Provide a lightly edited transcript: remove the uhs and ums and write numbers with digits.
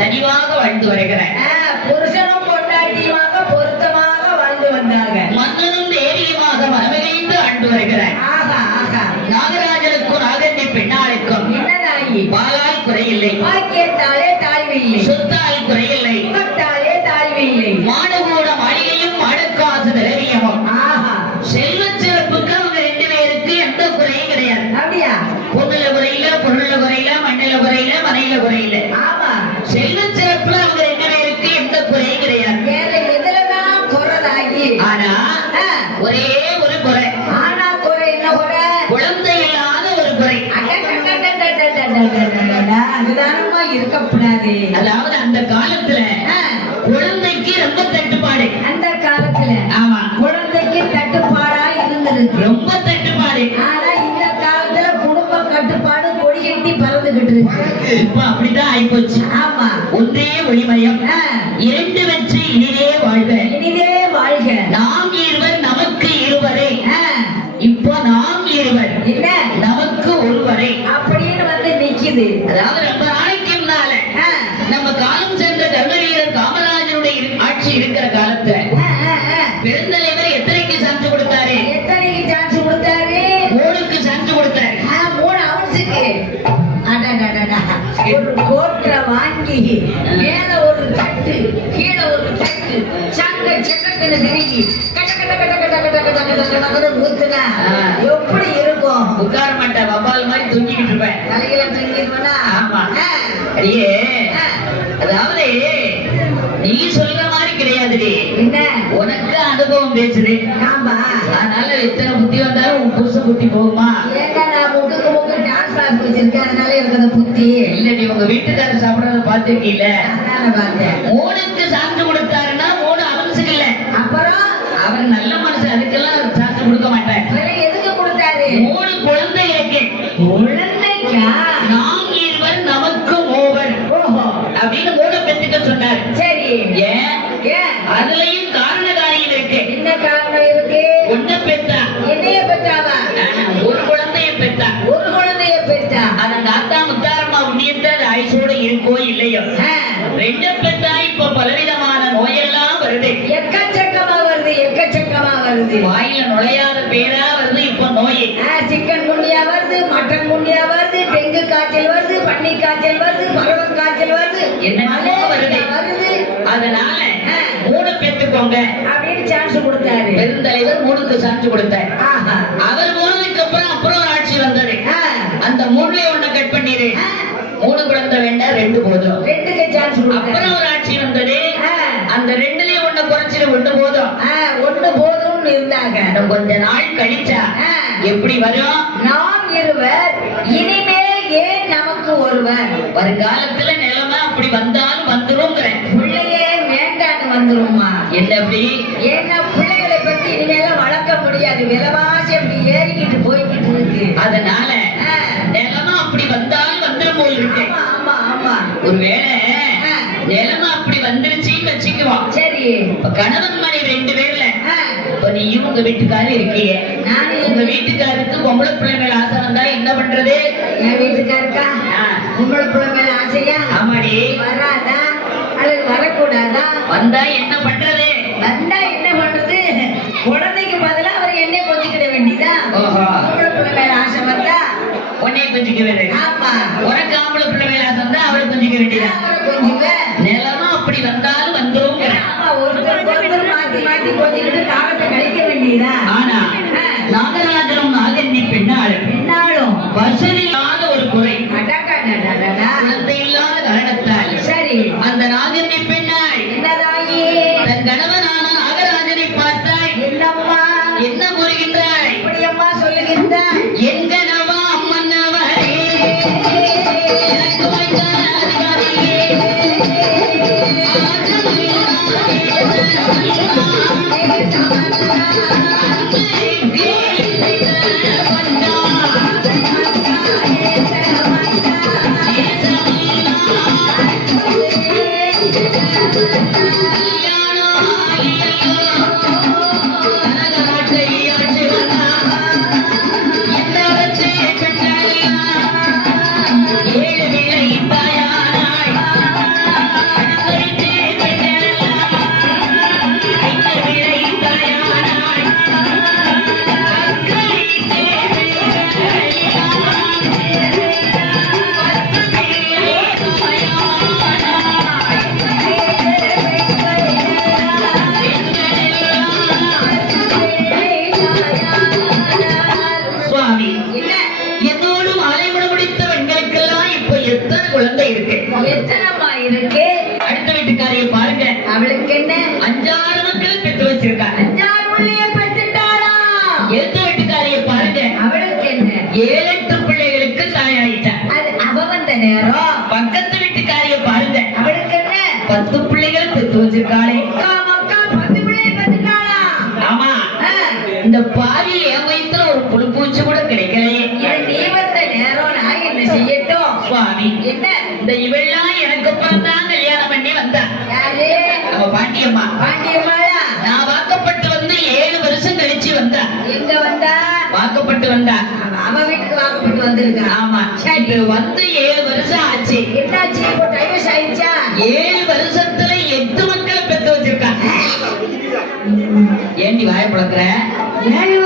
கனிவாக வாழ்ந்து வருகிறார். புருஷனும் பொண்டாட்டியுமாக பொருத்தமாக வாழ்ந்து வந்தாங்க. மன்னனும் தேவியுமாக மனமிழைந்து ஆண்டு வருகிறார். நாகராஜனுக்கும் நாகந்தி பெண்ணாளுக்கும் என்னதாயி பாலால் குறையில்லை, வாக்கியத்தாலே தாழ்வில்லை, சொத்தால் குறையில்லை, முகத்தாலே தாழ்வில்லை, மாடுகூட மாளிகையும் மாடுக்காசு திரவியமும் செல்வ சிறப்புக்கு அவங்க ரெண்டு பேருக்கு எந்த குறையும் கிடையாது. அப்படியா? பொண்ணுல குறையில, பொருள்ல குறையில, மண்ணில குறையில, மனையில குறையில. ஆமா, செல்வ சிறப்புல அவங்க ரெண்டு பேருக்கு எந்த குறையும் கிடையாது. வேற எதுலதான் குறைதாகி? ஆனா ஒரே ஒரு குறை. ஆனா குறை என்ன குறை? குழந்தை இல்லாத ஒரு குறை. அதுதானமா இருக்கக்கூடாது. அதாவது அந்த காலத்துல குழந்தைக்கு ரொம்ப தட்டுப்பாடு. அந்த காலத்துல ஆமா, குழந்தைக்கு தட்டுப்பாடா இருந்தது, ரொம்ப தட்டுப்பாடு. ஆனா இந்த காலத்துல குடும்ப கட்டுப்பாடு கொடி கட்டி பறந்துகிட்டு இருக்கு. இப்ப அப்படிதான் ஆயிப்போச்சு. ஆமா, ஒன்றே ஒளிமயம், இரண்டு வெற்றி இனிதே வாழ்க, இனிதே வாழ்க. நாம் இருவர் நமக்கு இருவரே. இப்போ நாம் இருவர் என்ன நமக்கு ஒருவரே அப்படின்னு வந்து நிக்குது. அதாவது ரொம்ப நாளைக்கு முன்னால நம்ம காலம் சென்ற கர்மவீரர் காமராஜனுடைய ஆட்சி இருக்கிற காலத்துல பெருந்தலைவர் எத்தனைக்கு சான்று கொடுத்தாரு? எத்தனைக்கு சான்ஸ் கொடுத்தாரு? 3க்கு சான்று கொடுத்தாரு. 3 அவுன்ஸுக்கு. ஒரு கோட்டை வாங்கி மேல ஒரு தட்டு, கீழே ஒரு தட்டு, சங்க சக்கன்னு திருகி கட்ட கட்ட கட்ட கட்ட கட்ட கட்ட கட்ட கட்ட ஊத்துனா எப்படி இருக்கும்? உட்கார மாட்டேன், வவ்வால் மாதிரி தூங்கிக்கிட்டு இருப்பேன். தலையில தூங்கிடுவேனா? ஆமா. அடியே, அதாவது நீ சொல்ற மாதிரி கிடையாதுடி. என்ன? உனக்கு அனுபவம் பேசுது. ஆமா, அதனால எத்தனை புத்தி வந்தாலும் உன் புருஷ புத்தி போகுமா? ஏன்னா நான் முட்டுக்கு முக்கு டான்ஸ் கிளாஸ் வச்சிருக்கேன், அதனால இருக்கிற புத்தி இல்ல. நீ உங்க வீட்டுக்காரர் சாப்பிடறத பாத்துருக்கீல? அதனால பார்த்தேன். 3க்கு சான்று கொடுத்தாருன்னா 3 அவன்ஸுக்கு இல்ல. அப்புறம் அவர் நல்ல மனுஷன், அதுக்கெல்லாம் சான்று கொடுக்க மாட்டேன். எதுக்கு கொடுத்தாரு? 3 குழந்தை இருக்கு. குழந்தைக்கா? நாம் இருவர் நமக்கு இருக்கோ இல்லையோ ரெண்டு பெத்தா இப்ப பலவிதமான நோயெல்லாம் வருது. எக்கச்சக்கமா வருது, எக்கச்சக்கமா வருது. வாயில நுழையாத பேரா வருது இப்ப நோய். சிக்கன் குண்டியா வருது, மட்டன் குண்டியா வருது, டெங்கு காய்ச்சல் வருது, பன்னி காய்ச்சல் வருது, பருவம் காய்ச்சல் வருது, என்னென்னமோ வருது. அதனால 3 பெத்துக்கோங்க அப்படின்னு சான்ஸ் கொடுத்தாரு பெருந்தலைவர். 3க்கு சான்ஸ் கொடுத்தார். அவர் போனதுக்கு அப்புறம் ஒரு ஆட்சி வந்தது. அந்த 3ல ஒண்ண கட் பண்ணிரு. 3 குழந்தை வேண்டாம், 2 போதும். 2க்கு சான்ஸ் அப்புறம் ஒரு ஆட்சி வந்தது. அந்த 2லயே ஒண்ண குறைச்சிரு, 1 போதும். 1 போதும்னு இருந்தாங்க. கொஞ்ச நாள் கழிச்சா எப்படி வரும்? நாம் இருவர் இனிமேல் ஏன் நமக்கு ஒருவர். வருங்காலத்துல நிலைமை அப்படி வந்தாலும் வந்துருங்கிறேன். பிள்ளையே வேண்டான்னு வந்துருமா? என்ன அப்படி? ஏன்னா பிள்ளைகளை பத்தி இனிமேல வளர்க்க முடியாது. விலைவாசி அப்படி ஏறிக்கிட்டு போய்கிட்டு இருக்கு. அதனால நிலைமை அப்படி வந்தாலும் வந்துரும் போல் இருக்கு. ஆமா ஆமா. ஒருவேளை நிலைமை அப்படி வந்துருச்சுன்னு வச்சுக்குவோம். சரி. இப்ப கணவன் மனைவி 2 பேர்ல இப்ப நீயும் உங்க வீட்டுக்காரர் இருக்கீங்க. உங்க வீட்டுக்காருக்கு பொம்பளை பிள்ளை மேல ஆசை வந்தா என்ன பண்றது? என் வீட்டுக்காருக்கா பொம்பளை பிள்ளை மேல ஆசையா? ஆமாடி. வராதா அல்லது வரக்கூடாதா? வந்தா என்ன பண்றது? வந்தா என்ன பண்றது? குழந்தைக்கு பதிலா அவர் என்னை கொஞ்சிக்கிட வேண்டியதா? பொம்பளை பிள்ளை மேல ஆசை வந்தா உன்னைய கொஞ்சிக்க வேண்டியது. ஆமா. உனக்கு ஆம்பளை பிள்ளை மேல ஆசை வந்தா அவளை கொஞ்சிக்க வேண்டியதா? அவரை கொஞ்சுவேன். நிலமா அப்படி வந்தாலும் வந்துரும். ஆமா, ஒருத்தர் மாத்தி மாத்தி கொஞ்சிக்கிட்டு காலத்தை கழிக்க வேண்டியதா? ஆனா நாகராஜனும் நாகன்னி பெண்ணாலும் வசதி இல்லாத ஒரு குறை. குழந்தை இல்லாத காரணத்தால் சரி அந்த நாகன்னி பெண்ணாள் என்னதாயி தன் கணவனான நாகராஜனை பார்த்தாள். என்னம்மா என்ன கூறுகின்றாள்? இப்படியம்மா சொல்லுகின்றாள். என் கணவா அம்மன்னவரே எனக்கு வைத்தான அதிகாரியே குழந்தை இருக்கு. எத்தனைமா இருக்கு? அடுத்த வீட்டுக்காரைய பாருங்க. அவளுக்கு என்ன 5-6 மக்கள் பெற்று வச்சிருக்கா. 5-6 பிள்ளைய பெற்றுட்டாளா? எந்த வீட்டுக்காரைய பாருங்க. அவளுக்கு என்ன 7-8 பிள்ளைகளுக்கு தாயாயிட்டா. அது அவ வந்த நேரம். பக்கத்து வீட்டுக்காரைய பாருங்க. அவளுக்கு என்ன 10 பிள்ளைகள் பெற்று வச்சிருக்காளே. மக்கள் 10 பிள்ளைய பெற்றுட்டாளா? ஆமா. இந்த பாவி என் வயித்துல ஒரு புழுப்பூச்சி கூட கிடைக்கலையே. நீ வந்த நேரம் நான் என்ன செய்யட்டும்? சுவாமி என்ன இந்த இவெல்லாம் எனக்கு அப்புறம் தான் கல்யாணம் பண்ணி வந்தா. யாரு? நம்ம பாட்டியம்மா. பாண்டியம்மாளா? நான் வாக்கப்பட்டு வந்து 7 வருஷம் கழிச்சு வந்தா. எங்க வந்தா? வாக்கப்பட்டு வந்தா. அவ வீட்டுக்கு வாக்கப்பட்டு வந்திருக்கா. ஆமா. சரி வந்து 7 வருஷம் ஆச்சு. என்னாச்சு? இப்போ டைவர்ஸ் ஆயிடுச்சா? 7 வருஷத்துல 8 மக்களை பெத்து வச்சிருக்கா. ஏண்டி வாய பழக்கிற? 7